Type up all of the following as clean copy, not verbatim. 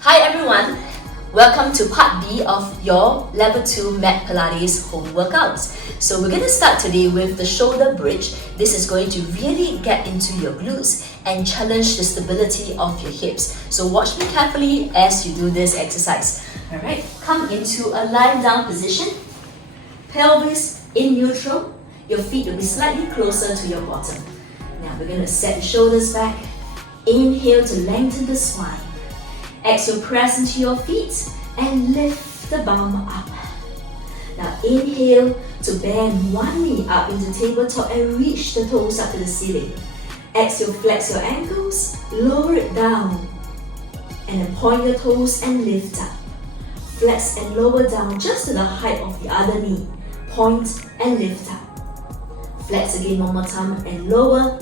Hi everyone! Welcome to part B of your level 2 mat Pilates home workouts. So we're going to start today with the shoulder bridge. This is going to really get into your glutes and challenge the stability of your hips. So watch me carefully as you do this exercise. Alright, come into a lying down position. Pelvis in neutral. Your feet will be slightly closer to your bottom. Now we're going to set the shoulders back. Inhale to lengthen the spine. Exhale, press into your feet and lift the bum up. Now inhale to bend one knee up into tabletop and reach the toes up to the ceiling. Exhale, flex your ankles, lower it down. And then point your toes and lift up. Flex and lower down just to the height of the other knee. Point and lift up. Flex again one more time and lower,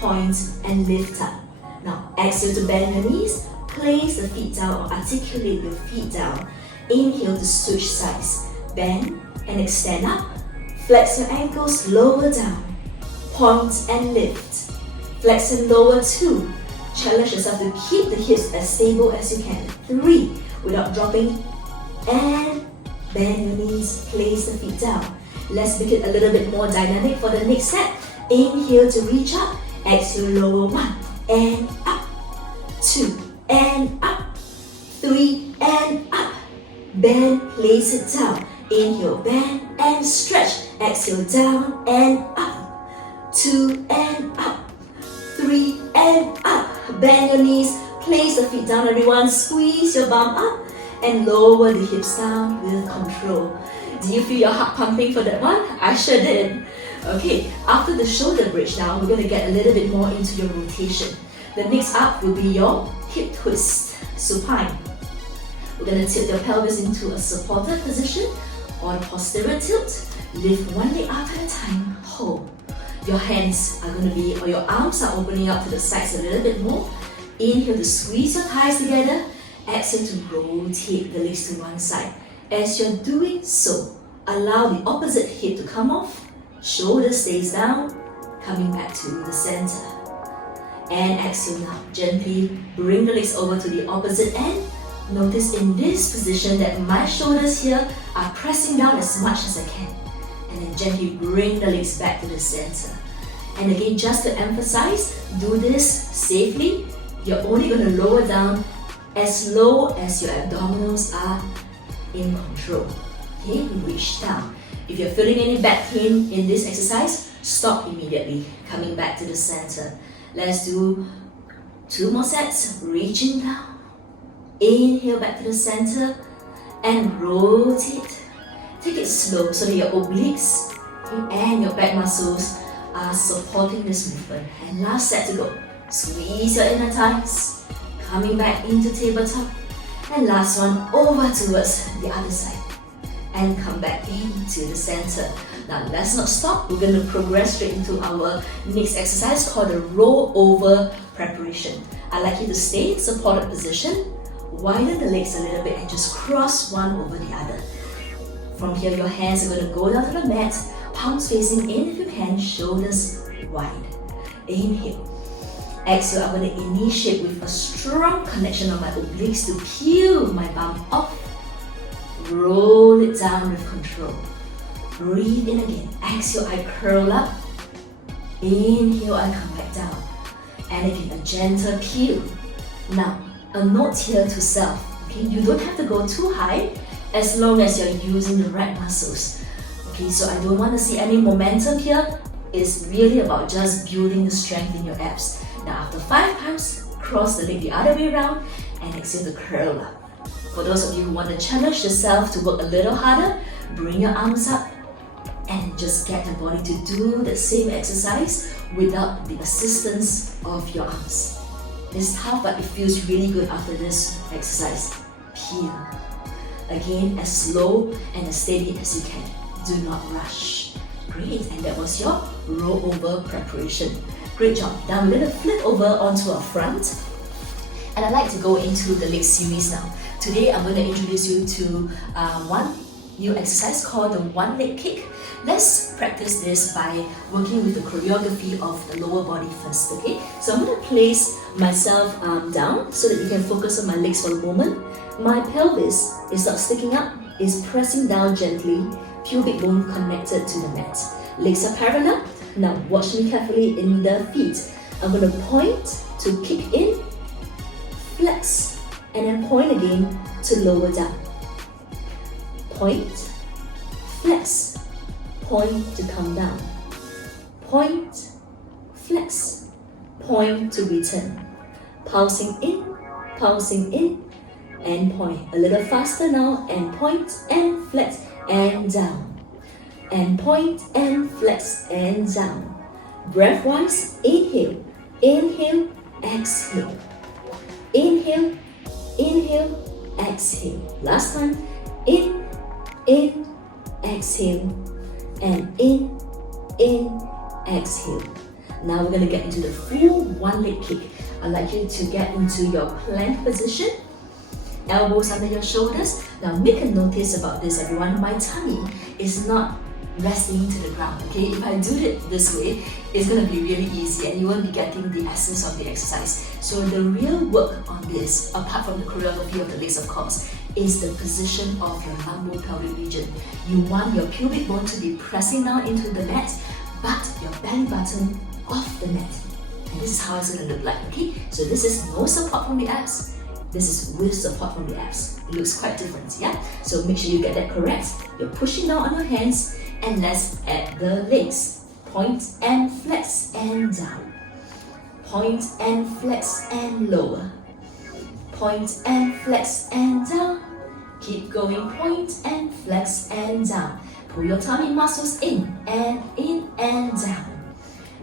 point and lift up. Now exhale to bend your knees. Place the feet down or articulate your feet down. Inhale to switch sides. Bend and extend up. Flex your ankles, lower down. Point and lift. Flex and lower 2. Challenge yourself to keep the hips as stable as you can. 3. Without dropping. And bend your knees. Place the feet down. Let's make it a little bit more dynamic for the next set. Inhale to reach up. Exhale, lower 1. And up. 2. And up, 3 and up, bend, place it down, inhale, bend and stretch, exhale, down and up, 2 and up, 3 and up, bend your knees, place the feet down everyone, squeeze your bum up and lower the hips down with control. Do you feel your heart pumping for that one? I sure did. Okay, after the shoulder bridge now, we're going to get a little bit more into your rotation. The next up will be your hip twist, supine. We're going to tilt your pelvis into a supported position or a posterior tilt. Lift one leg up at a time, hold. Your hands are going to be, or your arms are opening up to the sides a little bit more. Inhale to squeeze your thighs together. Exhale to rotate the legs to one side. As you're doing so, allow the opposite hip to come off. Shoulder stays down, coming back to the center. And exhale now, gently bring the legs over to the opposite end. Notice in this position that my shoulders here are pressing down as much as I can. And then gently bring the legs back to the center. And again, just to emphasize, do this safely. You're only going to lower down as low as your abdominals are in control. Okay, reach down. If you're feeling any back pain in this exercise, stop immediately, coming back to the center. Let's do 2 more sets, reaching down. Inhale back to the center and rotate. Take it slow so that your obliques and your back muscles are supporting this movement. And last set to go. Squeeze your inner thighs, coming back into tabletop. And last one, over towards the other side. And come back into the center. Now let's not stop, we're going to progress straight into our next exercise called the roll over preparation. I'd like you to stay in supported position, widen the legs a little bit and just cross one over the other. From here your hands are going to go down to the mat, palms facing in if you can, shoulders wide. Inhale. Exhale, I'm going to initiate with a strong connection of my obliques to peel my bum off. Roll it down with control. Breathe in again. Exhale, I curl up. Inhale, I come back down. And again, a gentle peel. Now, a note here to self. Okay, you don't have to go too high as long as you're using the right muscles. Okay, so I don't want to see any momentum here. It's really about just building the strength in your abs. Now, after 5 times, cross the leg the other way around and exhale to curl up. For those of you who want to challenge yourself to work a little harder, bring your arms up and just get your body to do the same exercise without the assistance of your arms. It's tough, but it feels really good after this exercise. Peel. Again, as slow and as steady as you can. Do not rush. Great, and that was your roll over preparation. Great job. Now we're going to flip over onto our front. And I'd like to go into the leg series now. Today I'm going to introduce you to one new exercise called the one leg kick. let's practice this by working with the choreography of the lower body first, okay? So I'm going to place myself down so that you can focus on my legs for a moment. My pelvis is not sticking up, is pressing down gently, pubic bone connected to the mat. Legs are parallel. Now watch me carefully in the feet. I'm going to point to kick in, flex, and then point again to lower down. Point, flex, point to come down. Point, flex, point to return. Pulsing in, and point. A little faster now, and point and flex and down. And point and flex and down. Breath-wise, inhale, inhale, exhale. Inhale, inhale, exhale. Last time, in, exhale, and in, exhale. Now we're going to get into the full one leg kick. I'd like you to get into your plank position. Elbows under your shoulders. Now make a notice about this, everyone. My tummy is not resting to the ground, okay? If I do it this way, it's going to be really easy and you won't be getting the essence of the exercise. So the real work on this, apart from the choreography of the legs of course, is the position of your lumbo-pelvic region. You want your pubic bone to be pressing down into the mat, but your belly button off the mat. And this is how it's going to look like, okay? So this is no support from the abs. This is with support from the abs. It looks quite different, yeah? So make sure you get that correct. You're pushing down on your hands, and let's add the legs. Point and flex and down. Point and flex and lower. Point and flex and down. Keep going, point and flex and down. Pull your tummy muscles in and down.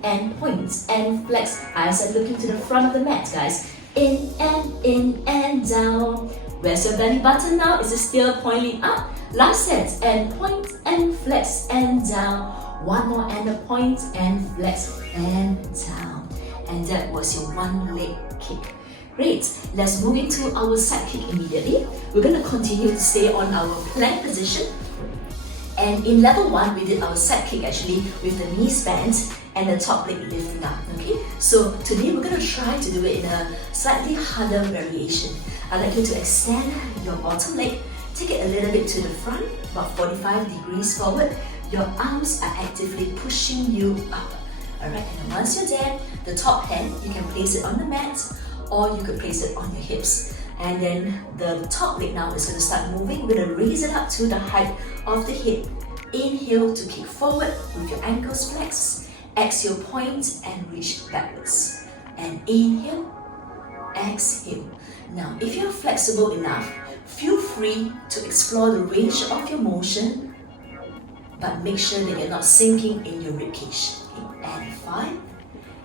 And point and flex. Eyes are looking to the front of the mat, guys. In and down. Where's your belly button now? Is it still pointing up? Last set, and point and flex and down. One more and a point and flex and down. And that was your one leg kick. Great, let's move into our side kick immediately. We're going to continue to stay on our plank position. And in level 1, we did our side kick actually with the knees bent and the top leg lifting up, okay? So today we're going to try to do it in a slightly harder variation. I'd like you to extend your bottom leg, take it a little bit to the front, about 45 degrees forward. Your arms are actively pushing you up. Alright, and once you're there, the top hand, you can place it on the mat or you could place it on your hips. And then the top leg now is going to start moving. We're going to raise it up to the height of the hip. Inhale to kick forward with your ankles flexed. Exhale, point and reach backwards. And inhale, exhale. Now, if you're flexible enough, feel free to explore the range of your motion, but make sure that you're not sinking in your ribcage. Okay? And 5,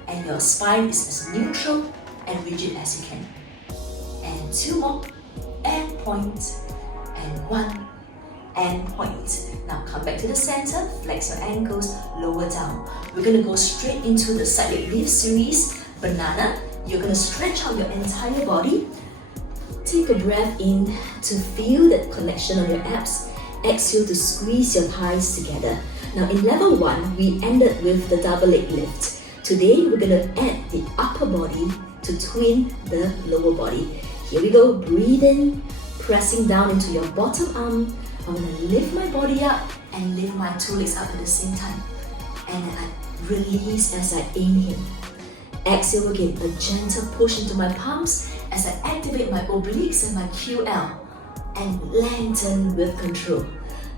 and your spine is as neutral and rigid as you can. And 2 more, and point, and 1, and point. Now come back to the center, flex your ankles, lower down. We're going to go straight into the side leg lift series, banana. You're going to stretch out your entire body. Take a breath in to feel that connection on your abs. Exhale to squeeze your thighs together. Now in level 1, we ended with the double leg lift. Today we're going to add the upper body to twin the lower body. Here we go, breathe in, pressing down into your bottom arm. I'm going to lift my body up and lift my 2 legs up at the same time. And I release as I inhale. Exhale again, a gentle push into my palms as I activate my obliques and my QL and lengthen with control.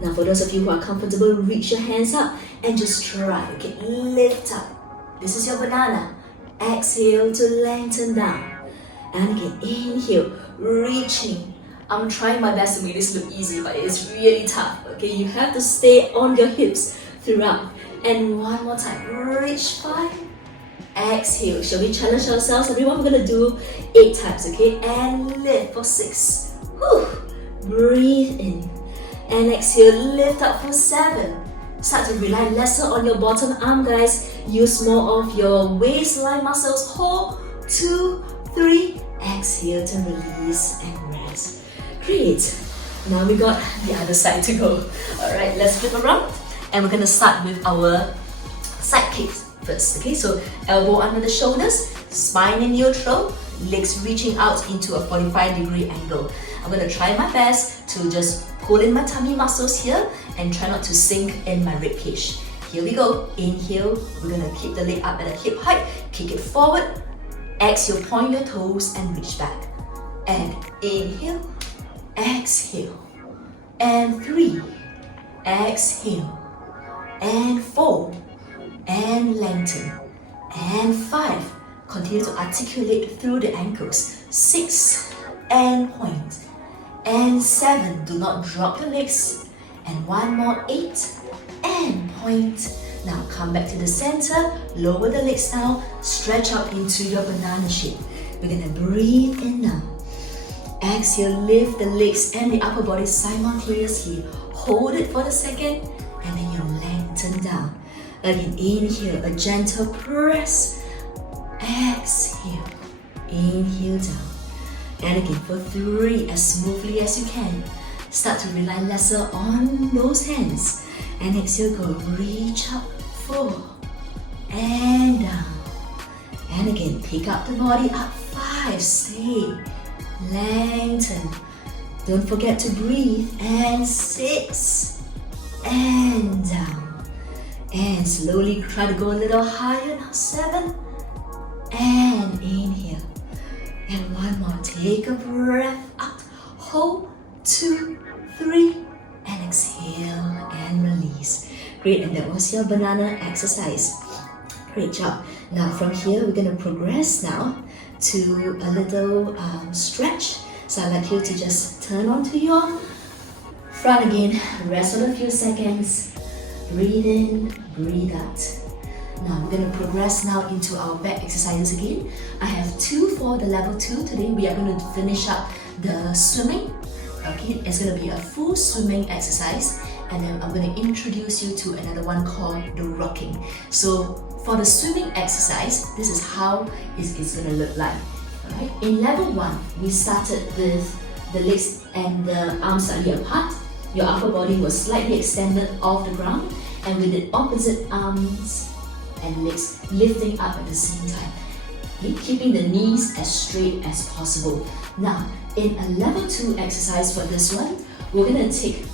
Now for those of you who are comfortable, reach your hands up and just try, okay, lift up. This is your banana. Exhale to lengthen down. And again, inhale, reaching. I'm trying my best to make this look easy, but it's really tough, okay? You have to stay on your hips throughout. And one more time, reach 5. Exhale. Shall we challenge ourselves? Everyone, we're going to do 8 times, okay? And lift for 6. Whew. Breathe in. And exhale, lift up for 7. Start to rely lesser on your bottom arm, guys. Use more of your waistline muscles. Hold. 2, 3. Exhale to release and rest. Great. Now we got the other side to go. Alright, let's flip around. And we're gonna start with our side kicks first. Okay, so elbow under the shoulders, spine in neutral, legs reaching out into a 45-degree angle. I'm gonna try my best to just pull in my tummy muscles here and try not to sink in my rib cage. Here we go. Inhale, we're gonna keep the leg up at a hip height, kick it forward. Exhale, point your toes and reach back. And inhale, exhale. And 3, exhale. And 4, and lengthen. And 5, continue to articulate through the ankles. 6, and point. And 7, do not drop the legs. And 1 more, 8, and point. Now come back to the center, lower the legs down, stretch out into your banana shape. We're gonna breathe in now. Exhale, lift the legs and the upper body simultaneously. Hold it for a second, and then you lengthen down. Again, inhale, a gentle press. Exhale, inhale down. And again, for 3, as smoothly as you can. Start to rely lesser on those hands. And exhale, go reach up, 4, and down. And again, pick up the body up, 5, stay, lengthen. Don't forget to breathe, and 6, and down. And slowly try to go a little higher now, 7, and inhale. And 1 more, take a breath out, hold, 2, 3, and exhale and release. Great, and that was your banana exercise. Great job. Now from here, we're gonna progress now to a little stretch. So I'd like you to just turn onto your front again, rest for a few seconds, breathe in, breathe out. Now we're gonna progress now into our back exercises again. I have 2 for the level 2 today. We are gonna finish up the swimming. Okay, it's going to be a full swimming exercise, and then I'm going to introduce you to another one called the rocking. So for the swimming exercise, this is how it's going to look like. Alright, in level 1, we started with the legs and the arms slightly apart. Your upper body was slightly extended off the ground, and we did opposite arms and legs lifting up at the same time. Okay, keeping the knees as straight as possible. Now, in a level 2 exercise for this one, we're going to take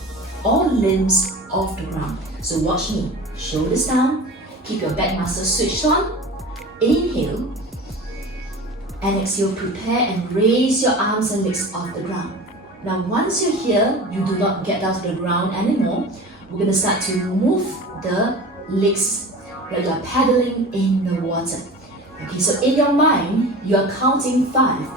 all limbs off the ground. So watch me. Shoulders down. Keep your back muscles switched on. Inhale. And exhale, prepare and raise your arms and legs off the ground. Now once you're here, you do not get down to the ground anymore. We're going to start to move the legs like you're paddling in the water. Okay, so in your mind, you're counting 5.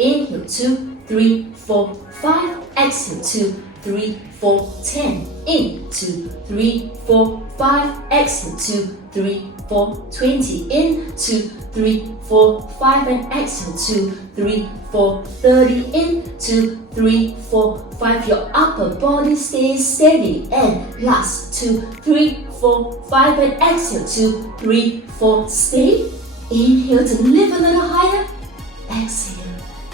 Inhale, 2, 3, 4, 5. Exhale, 2, 3, 4, 10. In, 2, 3, 4, 5. Exhale, 2, 3, 4, 20. In, 2, 3, 4, 5. And exhale, 2, 3, 4, 30. In, 2, 3, 4, 5. Your upper body stays steady. And last, 2, 3, 4, 5. And exhale, 2, 3, 4. Stay. Inhale to lift a little higher. Exhale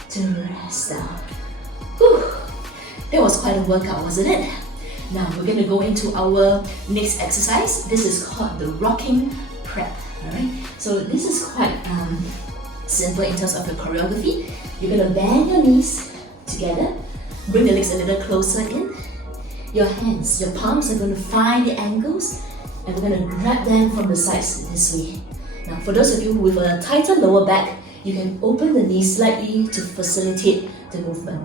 to rest down. Whew. That was quite a workout, wasn't it? Now we're going to go into our next exercise. This is called the rocking prep. Alright, so this is quite simple in terms of the choreography. You're going to bend your knees together, bring the legs a little closer in. Your hands, your palms are going to find the ankles, and we're going to grab them from the sides this way. Now for those of you with a tighter lower back, you can open the knees slightly to facilitate the movement.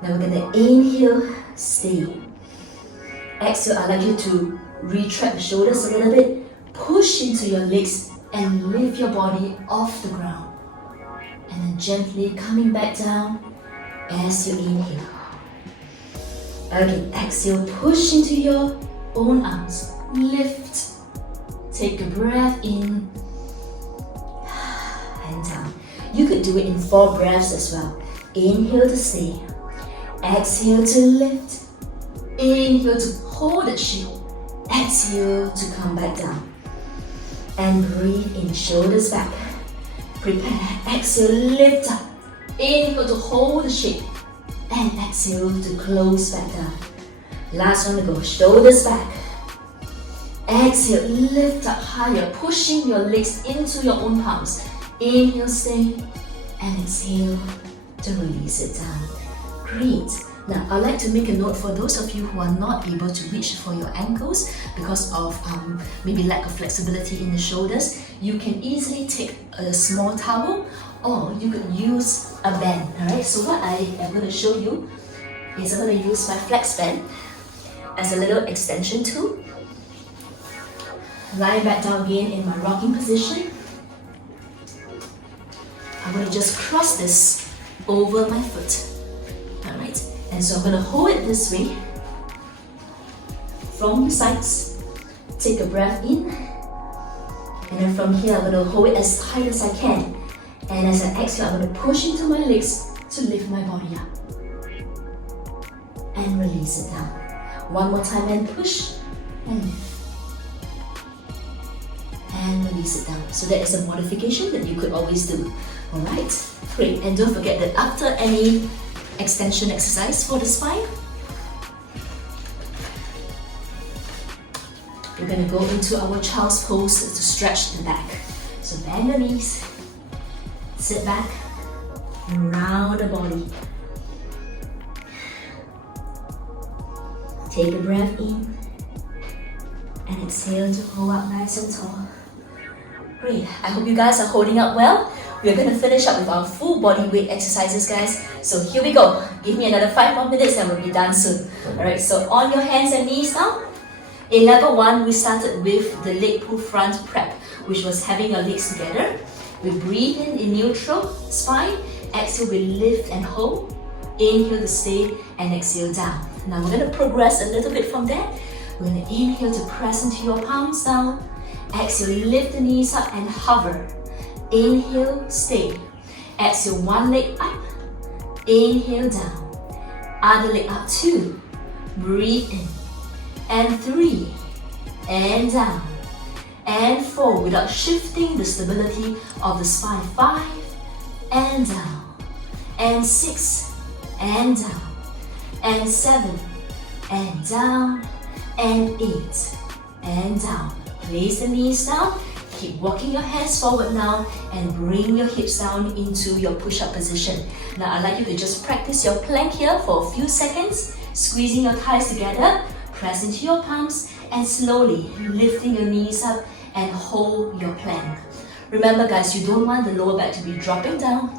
Now we're going to inhale, stay. Exhale, I'd like you to retract the shoulders a little bit, push into your legs and lift your body off the ground. And then gently coming back down as you inhale. Again, exhale, push into your own arms, lift, take a breath in and down. You could do it in 4 breaths as well. Inhale to stay, exhale to lift, inhale to hold the shape, exhale to come back down. And breathe in, shoulders back. Prepare, exhale, lift up. Inhale to hold the shape, and exhale to close back down. Last one to go, shoulders back. Exhale, lift up higher, pushing your legs into your own palms. Inhale, stay, and exhale to release it down. Great. Now, I'd like to make a note for those of you who are not able to reach for your ankles because of maybe lack of flexibility in the shoulders. You can easily take a small towel, or you could use a band. Alright, so what I am going to show you is I'm going to use my flex band as a little extension tool. Lie back down again in my rocking position. I'm going to just cross this over my foot. Alright, and so I'm going to hold it this way from the sides. Take a breath in, and then from here I'm going to hold it as high as I can. And as I exhale, I'm going to push into my legs to lift my body up. And release it down. One more time and push and lift. And release it down. So that is a modification that you could always do. Alright, great. And don't forget that after any extension exercise for the spine, we're going to go into our child's pose to stretch the back. So bend your knees, sit back, and round the body. Take a breath in, and exhale to hold up nice and tall. Great, I hope you guys are holding up well. We're going to finish up with our full body weight exercises, guys. So here we go. Give me another 5 more minutes and we'll be done soon. Alright, so on your hands and knees now. In level 1, we started with the leg pull front prep, which was having your legs together. We breathe in neutral spine. Exhale, we lift and hold. Inhale to stay and exhale down. Now we're going to progress a little bit from there. We're going to inhale to press into your palms down. Exhale, lift the knees up and hover. Inhale, stay. Exhale, one leg up. Inhale, down. Other leg up, 2. Breathe in. And 3. And down. And 4, without shifting the stability of the spine. 5. And down. And 6. And down. And 7. And down. And 8. And down. Place the knees down. Keep walking your hands forward now and bring your hips down into your push-up position. Now I'd like you to just practice your plank here for a few seconds, squeezing your thighs together, press into your palms, and slowly lifting your knees up and hold your plank. Remember guys, you don't want the lower back to be dropping down,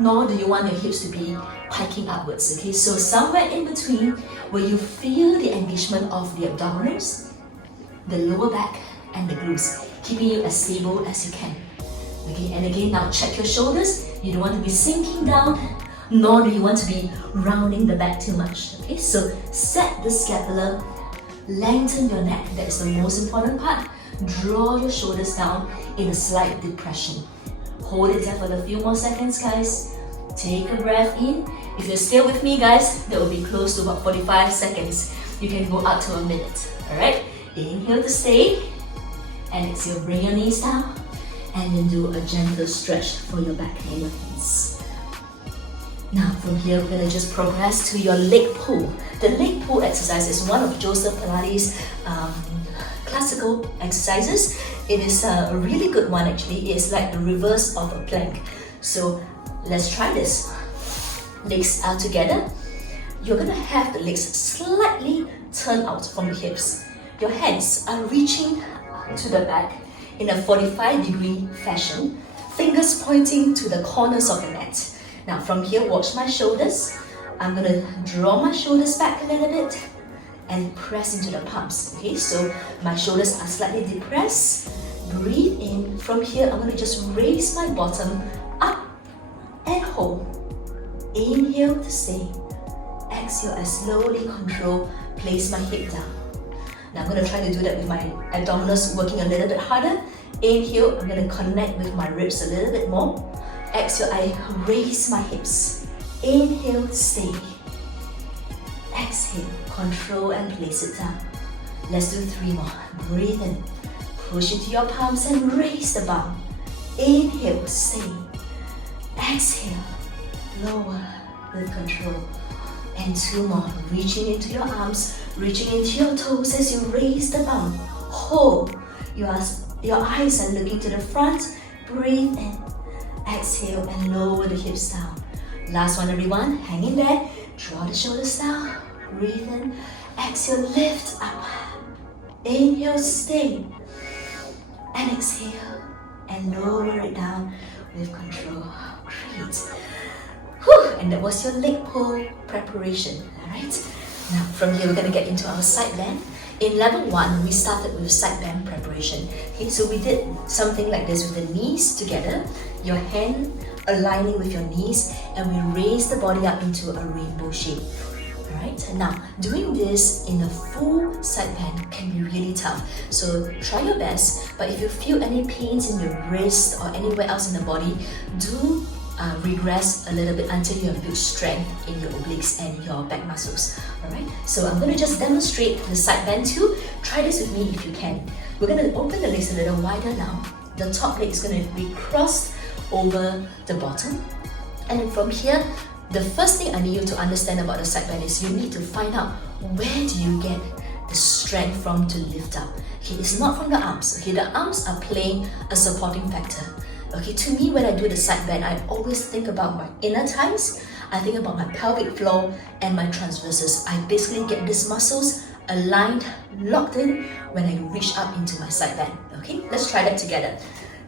nor do you want your hips to be piking upwards, okay? So somewhere in between where you feel the engagement of the abdominals, the lower back, and the glutes, keeping you as stable as you can. Okay, and again, now check your shoulders. You don't want to be sinking down, nor do you want to be rounding the back too much. Okay, so set the scapula, lengthen your neck. That is the most important part. Draw your shoulders down in a slight depression. Hold it there for a few more seconds, guys. Take a breath in. If you're still with me, guys, that will be close to about 45 seconds. You can go up to a minute. Alright, inhale to stay. And exhale, bring your knees down. And then do a gentle stretch for your back and your hands. Now from here, we're going to just progress to your leg pull. The leg pull exercise is one of Joseph Pilates' classical exercises. It is a really good one actually. It's like the reverse of a plank. So let's try this. Legs out together. You're going to have the legs slightly turn out from the hips. Your hands are reaching to the back in a 45-degree fashion, fingers pointing to the corners of the mat. Now from here, watch my shoulders. I'm going to draw my shoulders back a little bit and press into the palms. Okay, so my shoulders are slightly depressed. Breathe in. From here, I'm going to just raise my bottom up and hold. Inhale to stay. Exhale, I slowly control, place my hip down. Now I'm going to try to do that with my abdominals working a little bit harder. Inhale, I'm going to connect with my ribs a little bit more. Exhale, I raise my hips. Inhale, stay. Exhale, control and place it down. Let's do 3 more. Breathe in. Push into your palms and raise the bum. Inhale, stay. Exhale, lower with control. And 2 more. Reaching into your arms, reaching into your toes as you raise the bum. hold. Your eyes are looking to the front. Breathe in. Exhale and lower the hips down. Last one, everyone. Hang in there. Draw the shoulders down. Breathe in. Exhale, lift up. Inhale, stay. And exhale. And lower it down with control. Great. Whew. And that was your leg pull preparation. Alright? Now from here we're going to get into our side bend. In level 1, we started with side bend preparation. Okay, so we did something like this with the knees together, your hand aligning with your knees, and we raise the body up into a rainbow shape. Alright, now doing this in a full side bend can be really tough. So try your best, but if you feel any pains in your wrist or anywhere else in the body, do regress a little bit until you have built strength in your obliques and your back muscles. Alright, so I'm going to just demonstrate the side bend too. Try this with me if you can. We're going to open the legs a little wider now. The top leg is going to be crossed over the bottom. And then from here, the first thing I need you to understand about the side bend is you need to find out where do you get the strength from to lift up. Okay, it's not from the arms. Okay, the arms are playing a supporting factor. Okay, to me, when I do the side bend, I always think about my inner thighs, I think about my pelvic floor and my transverses. I basically get these muscles aligned, locked in when I reach up into my side bend. Okay, let's try that together.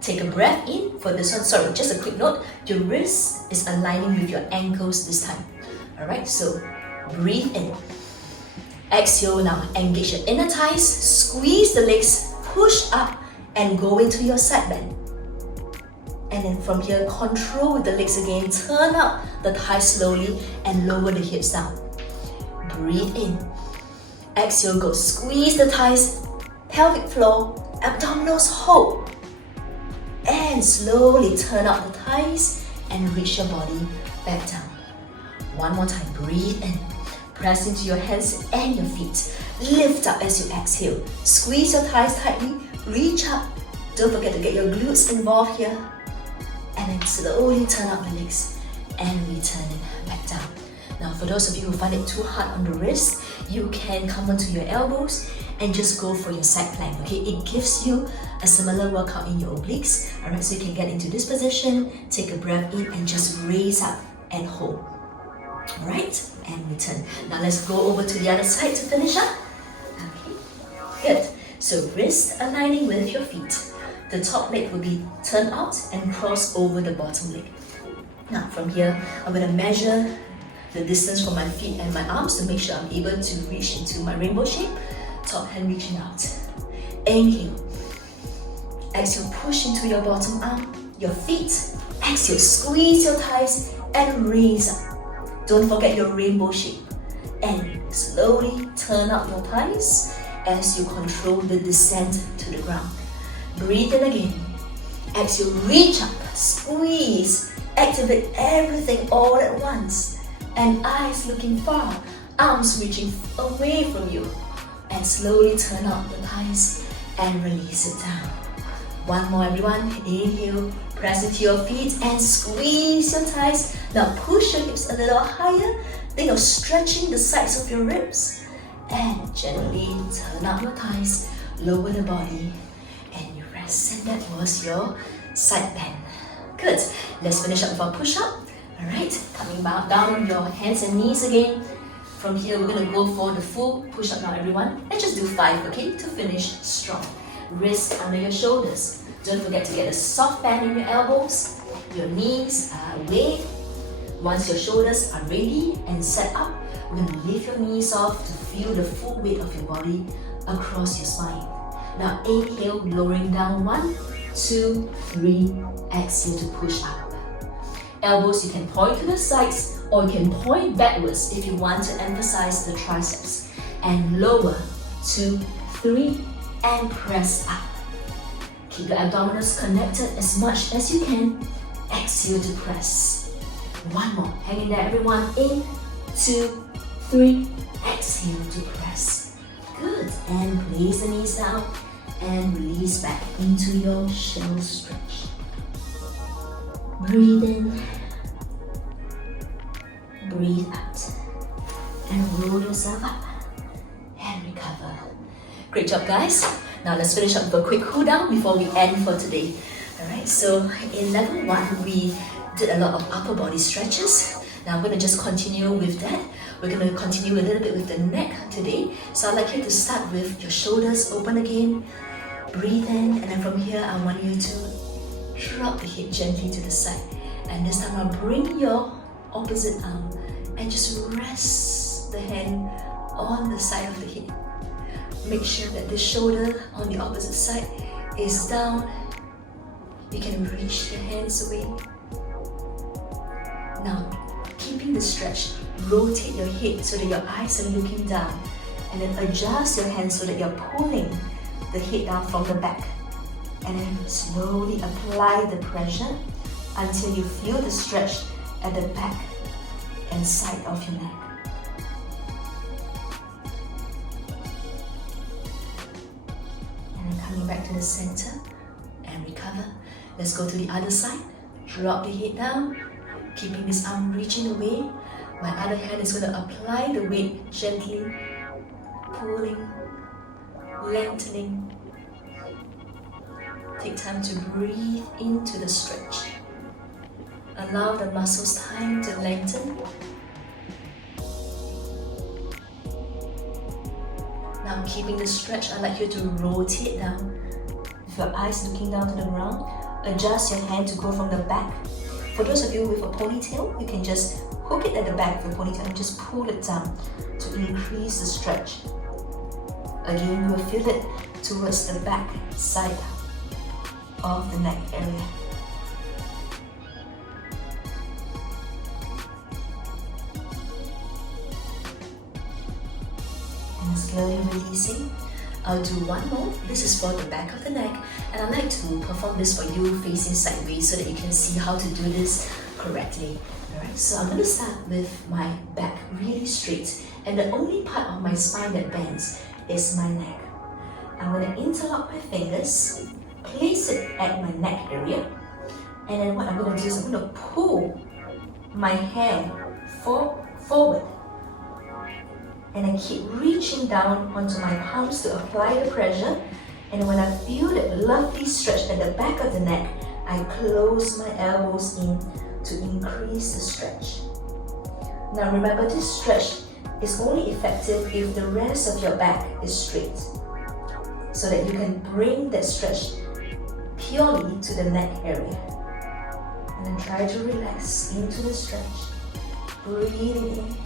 Take a breath in for this one. Sorry, just a quick note. Your wrist is aligning with your ankles this time. Alright, so breathe in. Exhale now. Engage your inner thighs, squeeze the legs, push up and go into your side bend. And then from here, control with the legs again. Turn up the thighs slowly and lower the hips down. Breathe in. Exhale, go. Squeeze the thighs, pelvic floor, abdominals hold. And slowly turn up the thighs and reach your body back down. One more time. Breathe in. Press into your hands and your feet. Lift up as you exhale. Squeeze your thighs tightly. Reach up. Don't forget to get your glutes involved here. And then slowly turn up the legs and return it back down. Now for those of you who find it too hard on the wrist, you can come onto your elbows and just go for your side plank. Okay, it gives you a similar workout in your obliques. Alright, so you can get into this position, take a breath in and just raise up and hold. Alright, and return. Now let's go over to the other side to finish up. Okay, good. So wrist aligning with your feet. The top leg will be turned out and cross over the bottom leg. Now from here, I'm going to measure the distance from my feet and my arms to make sure I'm able to reach into my rainbow shape. Top hand reaching out. Inhale. Exhale, push into your bottom arm, your feet. Exhale, squeeze your thighs and raise up. Don't forget your rainbow shape. And slowly turn up your thighs as you control the descent to the ground. Breathe in again. Exhale, reach up, squeeze, activate everything all at once. And eyes looking far, arms reaching away from you. And slowly turn up the thighs and release it down. One more, everyone. Inhale, press into your feet and squeeze your thighs. Now push your hips a little higher. Think of stretching the sides of your ribs. And gently turn up your thighs, lower the body. And that was your side bend. Good. Let's finish up with our push-up. Alright, coming back down on your hands and knees again. From here, we're going to go for the full push-up now, everyone. Let's just do 5, okay, to finish strong. Wrists under your shoulders. Don't forget to get a soft bend in your elbows. Your knees are away. Once your shoulders are ready and set up, we're going to lift your knees off to feel the full weight of your body across your spine. Now inhale, lowering down 1, 2, 3, exhale to push up. Elbows you can point to the sides or you can point backwards if you want to emphasize the triceps. And lower, 2, 3, and press up. Keep the abdominals connected as much as you can. Exhale to press. One more, hang in there everyone. In, 2, 3, exhale to press. Good, and place the knees down and release back into your shell stretch. Breathe in, breathe out, and roll yourself up and recover. Great job, guys. Now let's finish up with a quick cool down before we end for today. Alright, so in level 1, we did a lot of upper body stretches. Now I'm going to just continue with that. We're going to continue a little bit with the neck today. So I'd like you to start with your shoulders open again. Breathe in, and then from here I want you to drop the hip gently to the side. And this time I'll bring your opposite arm and just rest the hand on the side of the hip. Make sure that the shoulder on the opposite side is down. You can reach the hands away. Now, keeping the stretch, rotate your head so that your eyes are looking down, and then adjust your hands so that you're pulling the head down from the back. And then slowly apply the pressure until you feel the stretch at the back and side of your neck. And then coming back to the center and recover. Let's go to the other side. Drop the head down, keeping this arm reaching away. My other hand is going to apply the weight gently, pulling, lengthening. Take time to breathe into the stretch. Allow the muscles time to lengthen. Now keeping the stretch, I'd like you to rotate down with your eyes looking down to the ground. Adjust your hand to go from the back. For those of you with a ponytail, you can just hook it at the back of your ponytail and just pull it down to increase the stretch. Again, you will feel it towards the back side of the neck area. And slowly releasing. I'll do one more. This is for the back of the neck, and I'd like to perform this for you facing sideways so that you can see how to do this correctly. Alright, so I'm going to start with my back really straight, and the only part of my spine that bends is my neck. I'm going to interlock my fingers, place it at my neck area, and then what I'm going to do is I'm going to pull my hand forward. And I keep reaching down onto my palms to apply the pressure. And when I feel that lovely stretch at the back of the neck, I close my elbows in to increase the stretch. Now remember, this stretch is only effective if the rest of your back is straight, so that you can bring that stretch purely to the neck area. And then try to relax into the stretch. Breathing in.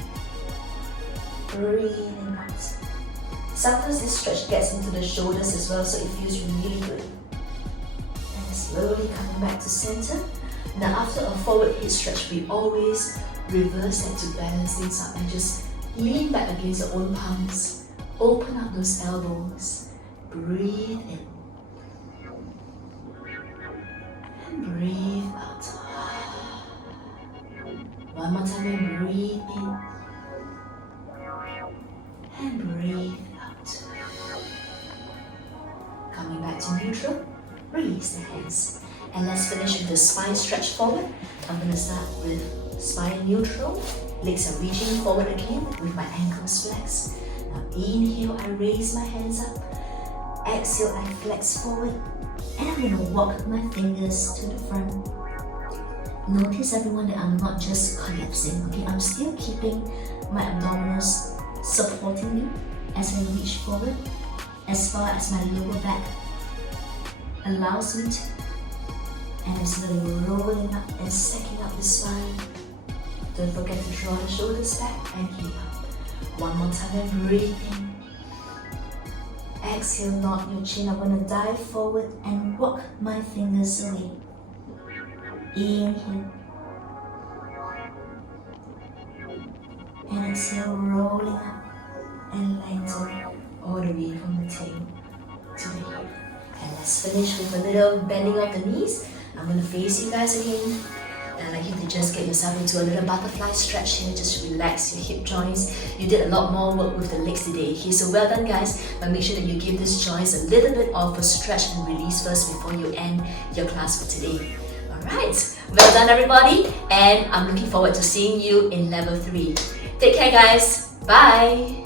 Breathing out. Sometimes this stretch gets into the shoulders as well, so it feels really good. And slowly coming back to center. Now after a forward hip stretch, we always reverse that to balance things up and just lean back against your own palms. Open up those elbows. Breathe in. And breathe out. One more time and breathe in. And breathe out. Coming back to neutral, release the hands. And let's finish with the spine stretch forward. I'm going to start with spine neutral. Legs are reaching forward again with my ankles flexed. Now inhale, I raise my hands up. Exhale, I flex forward. And I'm going to walk my fingers to the front. Notice everyone that I'm not just collapsing, okay? I'm still keeping my abdominals supporting me as I reach forward as far as my lower back allows me to. And I'm slowly rolling up and stacking up the spine. Don't forget to draw the shoulders back and heel up. One more time and breathe in. Exhale, knot your chin. I'm going to dive forward and walk my fingers away. Inhale. And exhale, rolling up and lengthen all the way from the tail to the hip. And let's finish with a little bending of the knees. I'm going to face you guys again. And I'd like you to just get yourself into a little butterfly stretch here. Just relax your hip joints. You did a lot more work with the legs today. Okay, so well done, guys. But make sure that you give these joints a little bit of a stretch and release first before you end your class for today. Alright, well done everybody. And I'm looking forward to seeing you in level 3. Take care, guys. Bye.